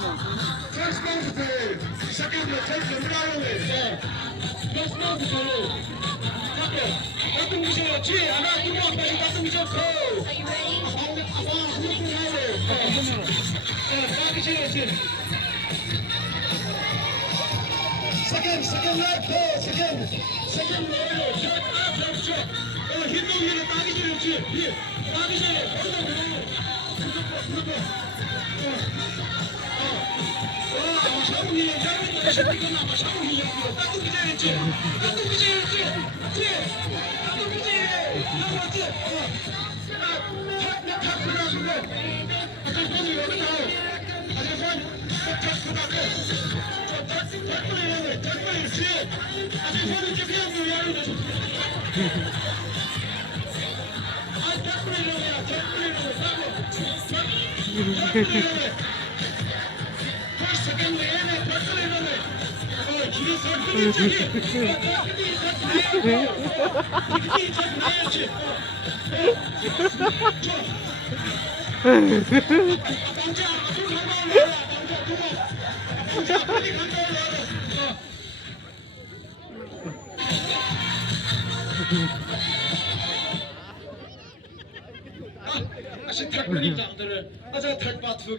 하는. First month to second to take the middle. First month to 어떤 곳이에요? 뒤에 하나 두고 앞까지 어떤 곳이 없어. Second left, second left, 힘 넘기는 따기 전에 없지. 따기 전에 샤오히 샤오히 샤오히 따뜻이 전했지. 따뜻이 전했지. 따뜻이 나왔지. 탁 그래가지고 아까 손이 여기 나와. 아까 손탁 그다고 탁탁 있지. 아까 손이 그냥 요야를 줘. 아시 탈 거니까 아들 아자 탈 바트